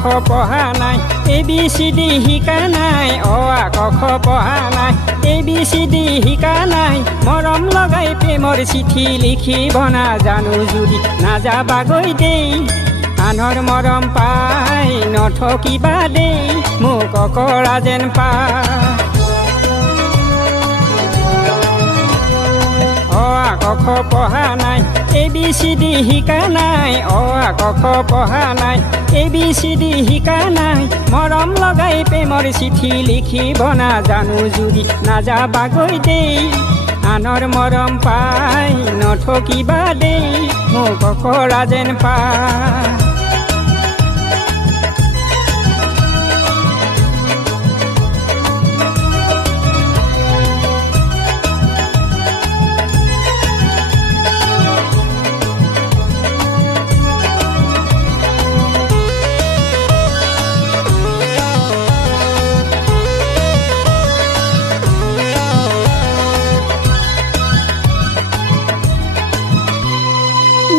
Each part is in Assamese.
খ পঢ়া নাই ABCD শিকা নাই অ আ ক খ পঢ়া নাই ABCD শিকা নাই মৰম লগাই প্ৰেমৰ চিঠি লিখিব নাজানো যদি নাযাবাগৈ দেই আনৰ মৰম পাই নথকিবা দেই মোক অকৰা যেন পা অ আ ক খ পঢ়া নাই ABCD শিকা নাই অ আ ক খ পঢ়া নাই ABCD শিকা নাই মৰম লগাই প্ৰেমৰ চিঠি লিখিব নাজানো যদি নাযাবাগৈ দেই আনৰ মৰম পাই নথকিবা দেই মোক অকৰা যেন পা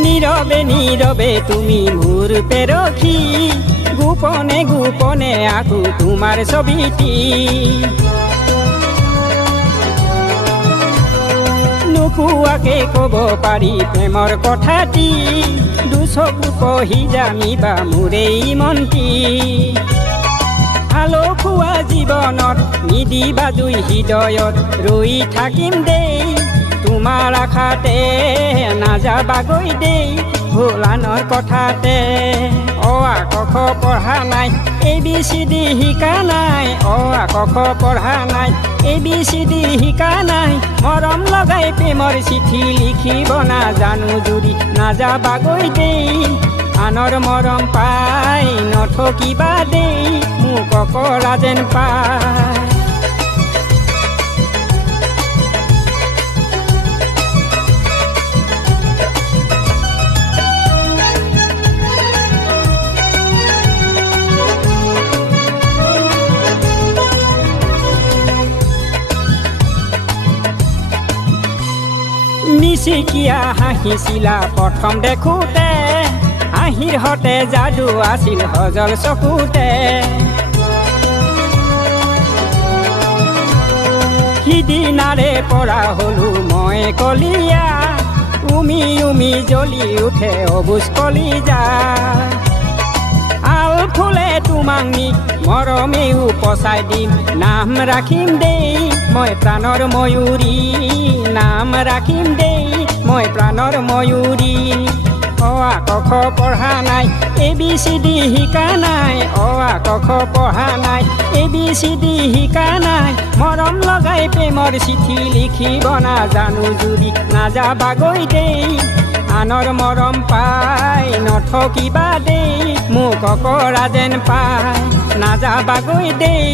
নীৰবে নীৰবে তুমি মোৰ পেৰখি গোপনে গোপনে আকু তোমাৰ ছবিটি নোকোৱাকে ক'ব পাৰি প্ৰেমৰ কথাটি দুচকু পঢ়ি জানিবা মোৰেই মনটি আলো খোৱা জীৱনত নিদিবা জুই হৃদয়ত ৰৈ থাকিম দেই তোমাৰ আশাতে নাযাবাগৈ দেই ভোলানৰ কথাতে অ আ ক খ পঢ়া নাই ABCD শিকা নাই অ আ ক খ পঢ়া নাই ABCD শিকা নাই মৰম লগাই প্ৰেমৰ চিঠি লিখিব নাজানো যদি নাযাবাগৈ দেই আনৰ মৰম পাই নথকিবা দেই মোক অকৰা যেন পাই মিচিকিয়া হাঁহিছিলা প্ৰথম দেখোঁতে হাঁহিৰ হতে যাদু আছিল সজল চকুতে সিদিনাৰে পৰা হলো মই কলিয়া উমি উমি জ্বলি উঠে অবুজ কলিজা আল ফুলে তোমাক নি মৰমেও পচাই দিম নাম ৰাখিম দেই মই প্ৰাণৰ ময়ূৰী নাম ৰাখিম দেই মই প্ৰাণৰ ময়ূৰী অ আ ক খ পঢ়া নাই ABCD শিকা নাই অ আ ক খ পঢ়া নাই ABCD শিকা নাই মৰম লগাই প্ৰেমৰ চিঠি লিখিব নাজানো যদি নাযাবাগৈ দেই আনৰ মৰম পাই নথকিবা দেই মোক অকৰা যেন পাই নাযাবাগৈ দেই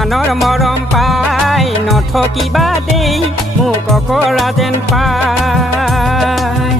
আনৰ মৰম পাই নথকিবা দেই মোক অকৰা যেন পাই